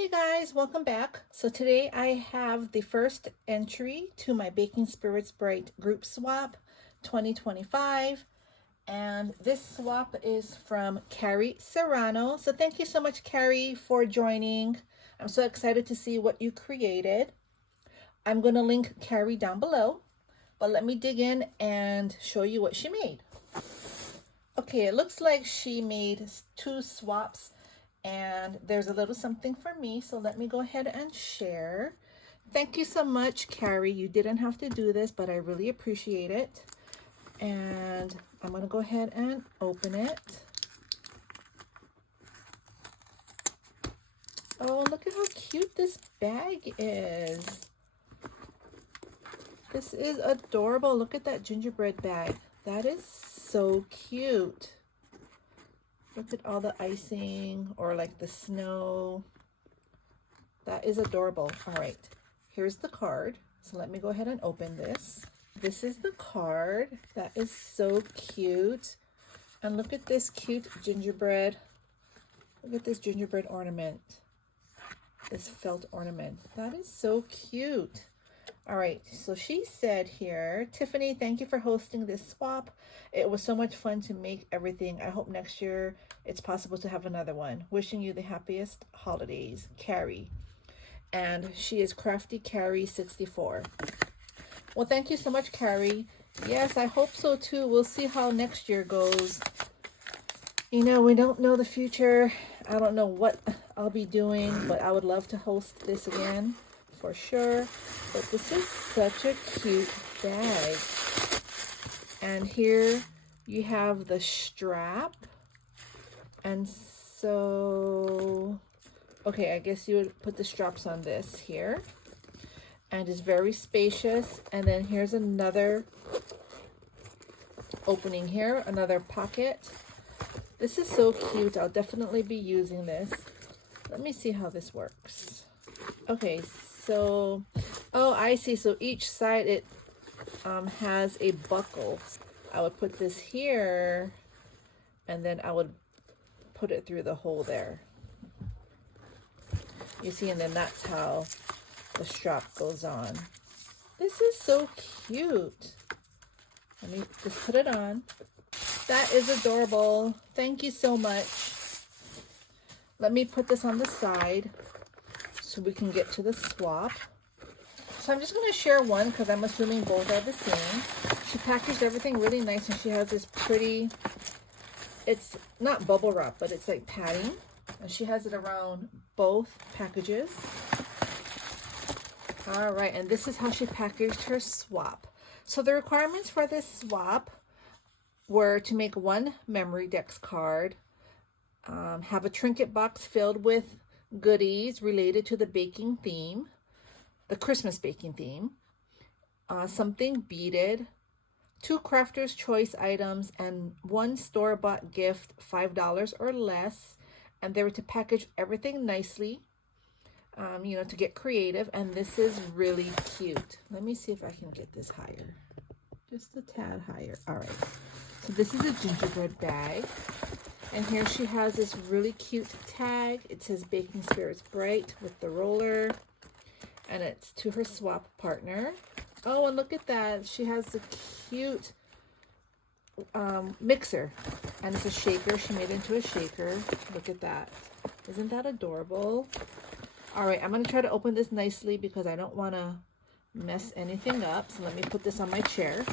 Hey guys, welcome back. So today I have the first entry to my Baking Spirits Bright group swap 2025, and this swap is from Carrie Serrano. So thank you so much, Carrie, for joining. I'm so excited to see what you created. I'm going to link Carrie down below, but let me dig in and show you what she made. Okay, it looks like she made two swaps, and there's a little something for me, so let me go ahead and share. Thank you so much, Carrie. You didn't have to do this, but I really appreciate it. And I'm going to go ahead and open it. Oh, look at how cute this bag is. This is adorable. Look at that gingerbread bag. That is so cute. Look at all the icing, or like the snow. That is adorable. All right, here's the card. So let me go ahead and open this. This is the card. That is so cute. And look at this cute gingerbread. Look at this gingerbread ornament. This felt ornament. That is so cute. All right, so she said here, Tiffany, thank you for hosting this swap. It was so much fun to make everything. I hope next year it's possible to have another one. Wishing you the happiest holidays, Carrie. And she is Craftycarrie64. Well, thank you so much, Carrie. Yes, I hope so too. We'll see how next year goes. You know, we don't know the future. I don't know what I'll be doing, but I would love to host this again for sure. But this is such a cute bag. And here you have the strap. And so, okay, I guess you would put the straps on this here. And it's very spacious. And then here's another opening here, another pocket. This is so cute. I'll definitely be using this. Let me see how this works. Okay, so, oh, I see. So each side it has a buckle. I would put this here, and then I would put it through the hole there. You see, and then that's how the strap goes on. This is so cute. Let me just put it on. That is adorable. Thank you so much. Let me put this on the side so we can get to the swap. So I'm just going to share one because I'm assuming both are the same. She packaged everything really nice, and she has this pretty, it's not bubble wrap, but it's like padding. And she has it around both packages. All right, and this is how she packaged her swap. So the requirements for this swap were to make one memory dex card, have a trinket box filled with goodies related to the baking theme, the Christmas baking theme, something beaded, 2 crafter's choice items, and 1 store-bought gift, $5 or less. And they were to package everything nicely, you know, to get creative. And this is really cute. Let me see if I can get this higher, just a tad higher. All right, so this is a gingerbread bag. And here she has this really cute tag. It says Baking Spirits Bright with the roller. And it's to her swap partner. Oh, and look at that. She has a cute mixer. And it's a shaker. She made it into a shaker. Look at that. Isn't that adorable? All right, I'm going to try to open this nicely because I don't want to mess anything up. So let me put this on my chair.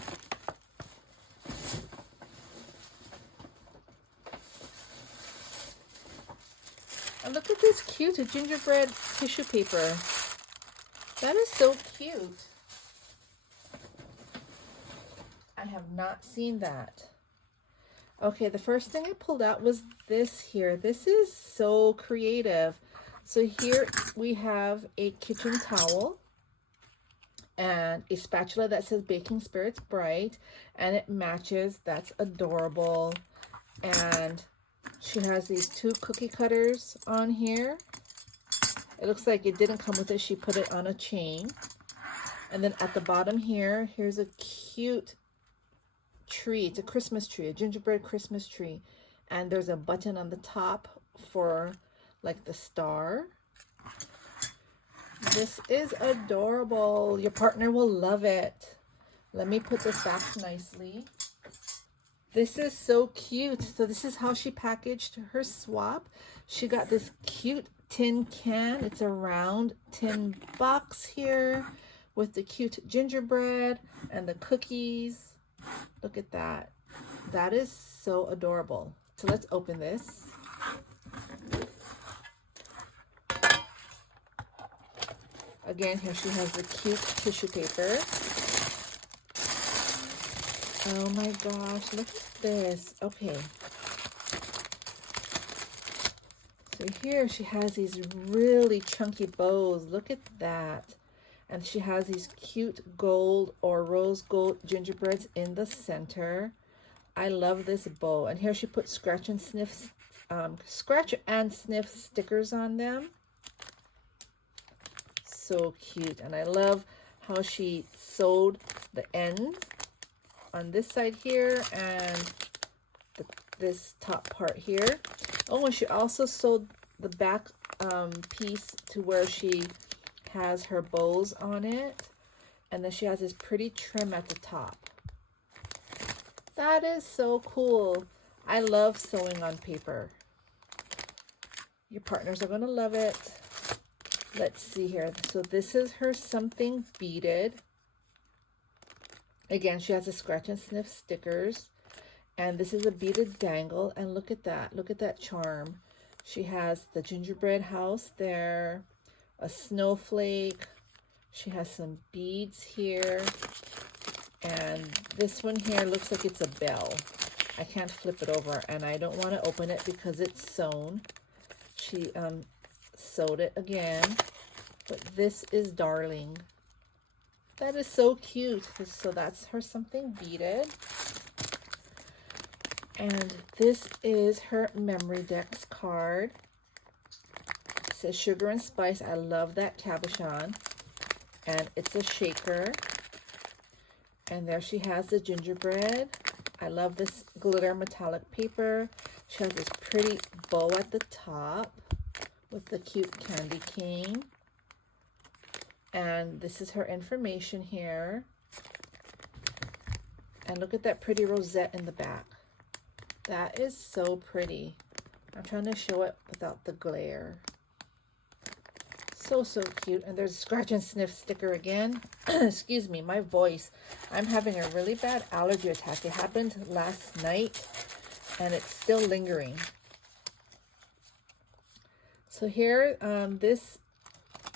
And look at this cute gingerbread tissue paper. That is so cute. I have not seen that. Okay, the first thing I pulled out was this here. This is so creative. So here we have a kitchen towel and a spatula that says Baking Spirits Bright, and it matches. That's adorable. And she has these 2 cookie cutters on here. It looks like it didn't come with it. She put it on a chain. And then at the bottom here, here's a cute tree. It's a Christmas tree, a gingerbread Christmas tree. And there's a button on the top for like the star. This is adorable. Your partner will love it. Let me put this back nicely. This is so cute. So this is how she packaged her swap. She got this cute tin can. It's a round tin box here with the cute gingerbread and the cookies. Look at that. That is so adorable. So let's open this. Again, here she has the cute tissue paper. Oh my gosh, look at this. Okay. So here she has these really chunky bows. Look at that. And she has these cute gold or rose gold gingerbreads in the center. I love this bow. And here she put scratch and sniff stickers on them. So cute. And I love how she sewed the ends on this side here and this top part here. Oh, and she also sewed the back piece to where she has her bows on it. And then she has this pretty trim at the top. That is so cool. I love sewing on paper. Your partners are going to love it. Let's see here. So this is her something beaded. Again, she has the scratch and sniff stickers. And this is a beaded dangle. And look at that. Look at that charm. She has the gingerbread house there. A snowflake. She has some beads here. And this one here looks like it's a bell. I can't flip it over. And I don't want to open it because it's sewn. She sewed it again. But this is darling. That is so cute. So that's her something beaded. And this is her memory decks card. It says sugar and spice. I love that cabochon. And it's a shaker. And there she has the gingerbread. I love this glitter metallic paper. She has this pretty bow at the top with the cute candy cane. And this is her information here. And look at that pretty rosette in the back. That is so pretty. I'm trying to show it without the glare. So, so cute. And there's a scratch and sniff sticker again. Excuse me, my voice. I'm having a really bad allergy attack. It happened last night and it's still lingering. So here, this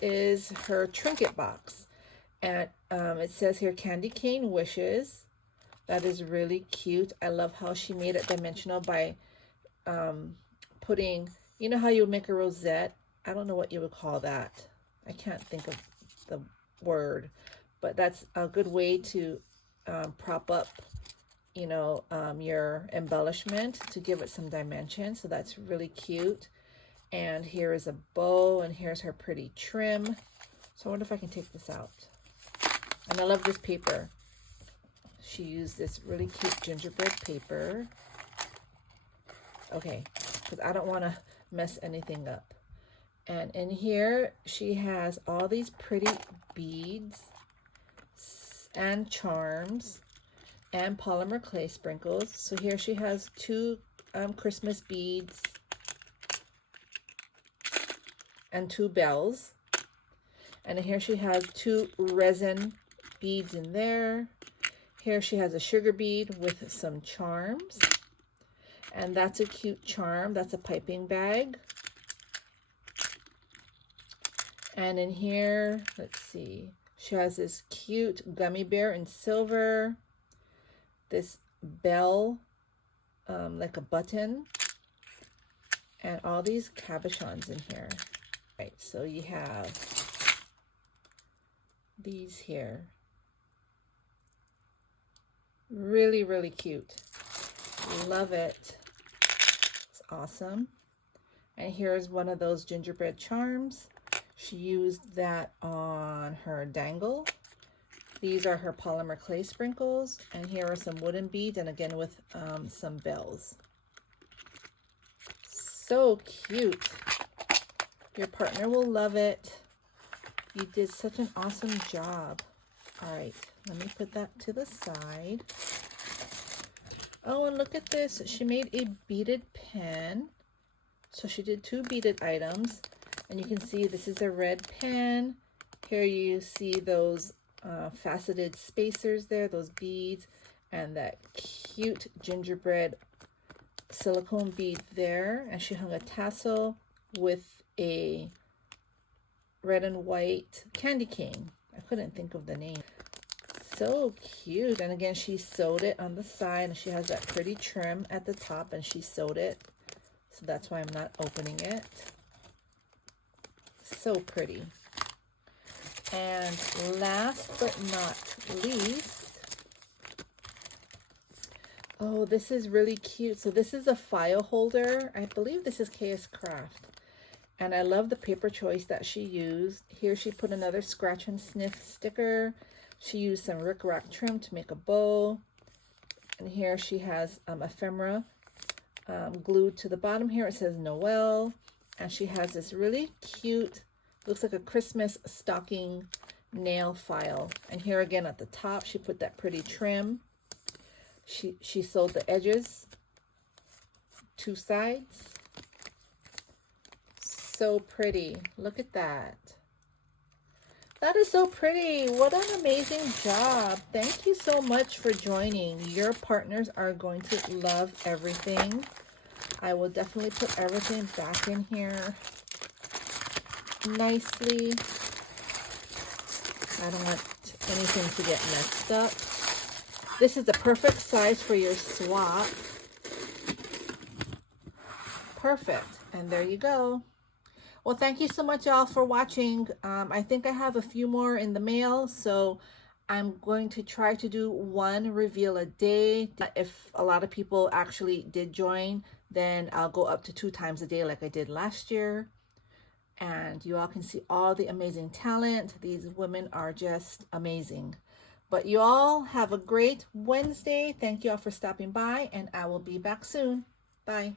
is her trinket box. And it says here, candy cane wishes. That is really cute. I love how she made it dimensional by putting, you know how you would make a rosette? I don't know what you would call that. I can't think of the word, but that's a good way to prop up, you know, your embellishment to give it some dimension. So that's really cute. And here is a bow, and here's her pretty trim. So I wonder if I can take this out. And I love this paper. She used this really cute gingerbread paper. Okay, because I don't want to mess anything up. And in here, she has all these pretty beads and charms and polymer clay sprinkles. So here she has two Christmas beads and two bells. And here she has two resin beads in there. Here she has a sugar bead with some charms. And that's a cute charm. That's a piping bag. And in here, let's see, she has this cute gummy bear in silver. This bell, like a button. And all these cabochons in here. Right, so you have these here. Really, really cute. Love it. It's awesome. And here's one of those gingerbread charms. She used that on her dangle. These are her polymer clay sprinkles. And here are some wooden beads, and again with some bells. So cute. Your partner will love it. You did such an awesome job. All right, let me put that to the side. Oh, and look at this. She made a beaded pen. So she did 2 beaded items. And you can see this is a red pen. Here you see those faceted spacers there, those beads, and that cute gingerbread silicone bead there. And she hung a tassel with a red and white candy cane. I couldn't think of the name. So cute. And again, she sewed it on the side, and she has that pretty trim at the top, and she sewed it. So that's why I'm not opening it. So pretty. And last but not least, oh, this is really cute. So this is a file holder. I believe this is KS Craft. And I love the paper choice that she used. Here she put another scratch and sniff sticker. She used some rickrack trim to make a bow. And here she has ephemera glued to the bottom here. It says Noel. And she has this really cute, looks like a Christmas stocking nail file. And here again at the top, she put that pretty trim. She sewed the edges, 2 sides. So pretty. Look at that. That is so pretty. What an amazing job. Thank you so much for joining. Your partners are going to love everything. I will definitely put everything back in here nicely. I don't want anything to get messed up. This is the perfect size for your swap. Perfect. And there you go. Well, thank you so much, y'all, for watching. I think I have a few more in the mail, so I'm going to try to do 1 reveal a day. If a lot of people actually did join, then I'll go up to 2 times a day like I did last year. And you all can see all the amazing talent. These women are just amazing. But you all have a great Wednesday. Thank you all for stopping by, and I will be back soon. Bye.